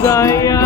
Uzaya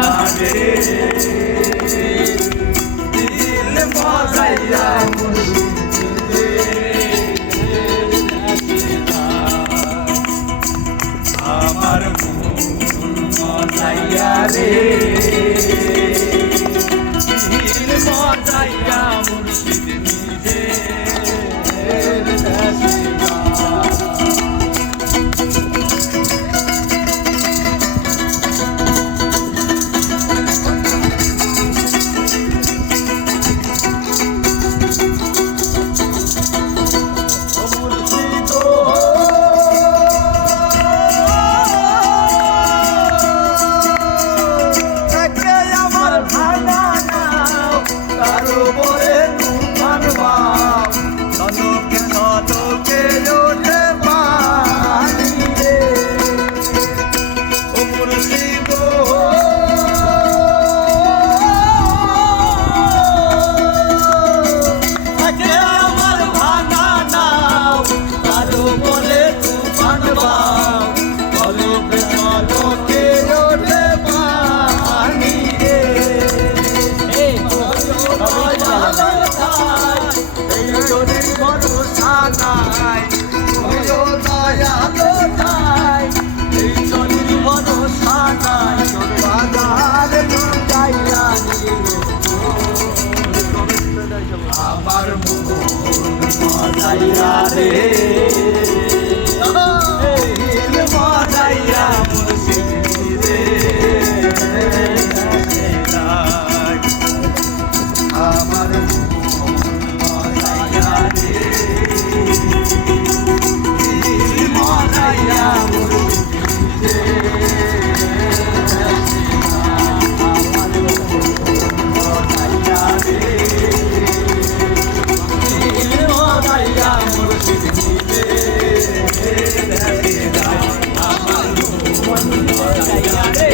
উপরে আমার মুখ মজাইয়া রে।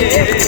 yeah.